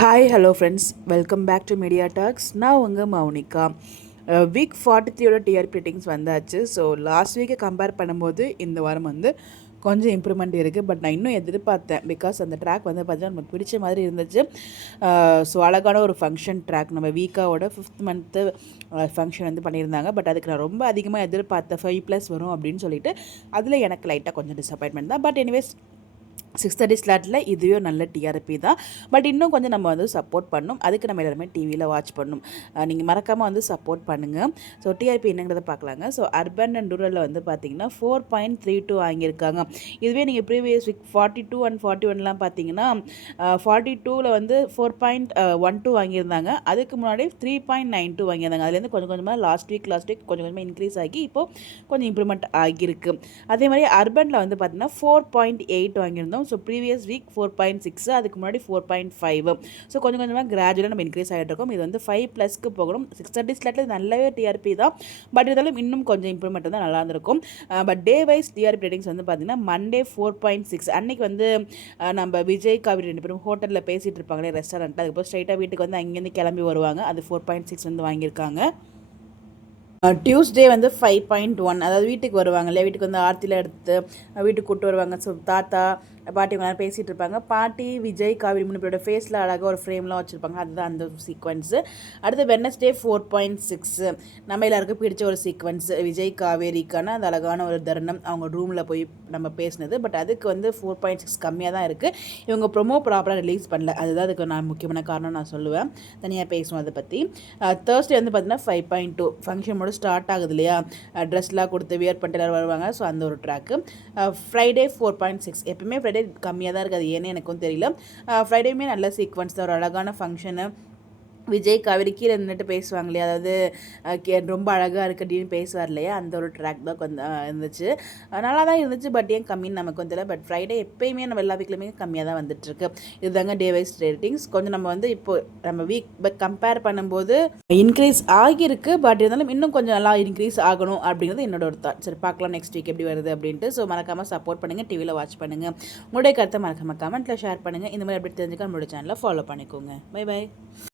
Hi hello friends, welcome back to media talks. நான் உங்கள் Mounika. Week 43யோட டிஆர்பி ரேட்டிங்ஸ் வந்தாச்சு. ஸோ லாஸ்ட் வீக்கை கம்பேர் பண்ணும்போது இந்த வாரம் வந்து கொஞ்சம் இம்ப்ரூவ்மெண்ட் இருக்குது. பட் நான் இன்னும் எதிர்பார்த்தேன், பிகாஸ் அந்த ட்ராக் வந்து பார்த்தீங்கன்னா நமக்கு பிடிச்ச மாதிரி இருந்துச்சு. ஸோ அழகான ஒரு ஃபங்க்ஷன் ட்ராக், நம்ம வீக்காவோட 5th மந்த்து ஃபங்க்ஷன் வந்து பண்ணியிருந்தாங்க. பட் அதுக்கு நான் ரொம்ப அதிகமாக எதிர்பார்த்தேன் 5+ வரும் அப்படின்னு சொல்லிட்டு. அதில் எனக்கு லைட்டாக கொஞ்சம் டிசப்பாயின்மெண்ட் தான். பட் எனிவேஸ் 6:30 ஸ்லாட்டில் இதுவே நல்ல டிஆர்பி தான். பட் இன்னும் கொஞ்சம் நம்ம வந்து சப்போர்ட் பண்ணணும். அதுக்கு நம்ம எல்லாருமே டிவியில் வாட்ச் பண்ணணும். நீங்கள் மறக்காமல் வந்து சப்போர்ட் பண்ணுங்கள். ஸோ டிஆர்பி என்னங்கிறத பார்க்கலாங்க. ஸோ அர்பன் அண்ட் ரூரலில் வந்து பார்த்தீங்கன்னா 4.32 வாங்கியிருக்காங்க. இதுவே நீங்கள் ப்ரீவியஸ் வீக் 42 அண்ட் 41லாம் பார்த்தீங்கன்னா 42ல் வந்து 4.12 வாங்கியிருந்தாங்க. அதுக்கு முன்னாடி 3.92 வாங்கியிருந்தாங்க. அதுலேருந்து கொஞ்சம் கொஞ்சமாக லாஸ்ட் வீக் கொஞ்சம் கொஞ்சமாக இன்க்ரீஸ் ஆகி இப்போது கொஞ்சம் இம்ப்ரூவ்மெண்ட் ஆகியிருக்கு. அதே மாதிரி அர்பனில் வந்து பார்த்தீங்கன்னா 4.8 வாங்கியிருந்தோம். ஸோ ப்ரீவியஸ் வீக் 4.6, அதுக்கு முன்னாடி 4.5. ஸோ கொஞ்சம் கொஞ்சமாக கிராஜுவலாக நம்ம இன்க்ரீஸ் ஆகிட்டு இருக்கோம். இது வந்து 5+க்கு போகணும். 6:30 ஸ்லாட்டில் நல்லாவே டிஆர்பி தான். பட் இருந்தாலும் இன்னும் கொஞ்சம் இம்ப்ரூவ்மெண்ட் தான் நல்லா இருந்திருக்கும். But day wise TRP ratings வந்து பார்த்தீங்கன்னா மண்டே 4.6. அன்றைக்கி வந்து நம்ம விஜய் காவிரி 2 பேரும் ஹோட்டலில் பேசிகிட்டு இருப்பாங்களே ரெஸ்டாரண்ட்டில், அதுக்கப்புறம் ஸ்ட்ரைட்டாக வீட்டுக்கு வந்து அங்கேருந்து கிளம்பி வருவாங்க. அது 4.6 வந்து வாங்கியிருக்காங்க. டியூஸ்டே வந்து 5.1, அதாவது வீட்டுக்கு வருவாங்க இல்லையா, வீட்டுக்கு வந்து ஆர்த்தியில் எடுத்து வீட்டுக்கு கூப்பிட்டு வருவாங்க. ஸோ தாத்தா பாட்டி இவங்க பேசிகிட்டு இருப்பாங்க. பாட்டி விஜய் காவிரி 3 பேரோட ஃபேஸில் அழகாக ஒரு ஃப்ரேம்லாம் வச்சுருப்பாங்க. அதுதான் அந்த சீக்வன்ஸு. அடுத்து வெட்னஸ்டே 4.6, நம்ம எல்லாருக்கும் பிடிச்ச ஒரு சீக்வன்ஸ், விஜய் காவேரிக்கான அந்த அழகான ஒரு தருணம், அவங்க ரூமில் போய் நம்ம பேசினது. பட் அதுக்கு வந்து 4.6 கம்மியாக தான் இருக்குது. இவங்க ப்ரொமோ ப்ராப்பராக ரிலீஸ் பண்ணல. அதுதான் அதுக்கு நான் முக்கியமான காரணம் நான் சொல்லுவேன். தனியாக பேசுவோம் அதை பற்றி. தேர்ஸ்டே வந்து பார்த்தீங்கன்னா 5.2, ஃபங்க்ஷன் ஸ்டார்ட் ஆகுது இல்லையா, ட்ரெஸ்லாம் கொடுத்து வியர் பண்ணிட்டு எல்லாரும் வருவாங்க. ஸோ அந்த ஒரு ட்ராக்கு. ஃப்ரைடே 4.6, எப்பவுமே ஃப்ரைடே கம்மியாக தான் இருக்குது. அது ஏன்னு எனக்கும் தெரியல. ஃப்ரைடேயுமே நல்ல சீக்வன்ஸ் தான், ஒரு அழகான ஃபங்க்ஷனு. விஜய் காவேரி கீழே நின்றுட்டு பேசுவாங்க இல்லையா, அதாவது ரொம்ப அழகாக இருக்கு அப்படின்னு பேசுவார் இல்லையா, அந்த ஒரு ட்ராக் தான் கொஞ்சம் இருந்துச்சு. நல்லா தான் இருந்துச்சு. பட் ஏன் கம்மின்னு நமக்கு தெரியல. பட் ஃப்ரைடே எப்போயுமே நம்ம எல்லா வீக்லையுமே கம்மியாக தான் வந்துட்டுருக்கு. இதுதாங்க டே வைஸ் ரேட்டிங்ஸ். கொஞ்சம் நம்ம வந்து இப்போ நம்ம வீக் கம்பேர் பண்ணும்போது இன்க்ரீஸ் ஆகியிருக்கு. பட் இருந்தாலும் இன்னும் கொஞ்சம் நல்லா இன்க்ரீஸ் ஆகணும் அப்படிங்கிறது என்னோட ஒரு தாட். சரி, பார்க்கலாம் நெக்ஸ்ட் வீக் எப்படி வருது அப்படின்ட்டு. ஸோ மறக்காமல் சப்போர்ட் பண்ணுங்கள், டிவியில் வாட்ச் பண்ணுங்கள். உங்களுடைய கருத்தை மறக்காமல் கமெண்ட்டில் ஷேர் பண்ணுங்கள். இந்த மாதிரி எப்படி தெரிஞ்சுக்க நம்மளோட சேனலை ஃபாலோ பண்ணிக்கோங்க. Bye by.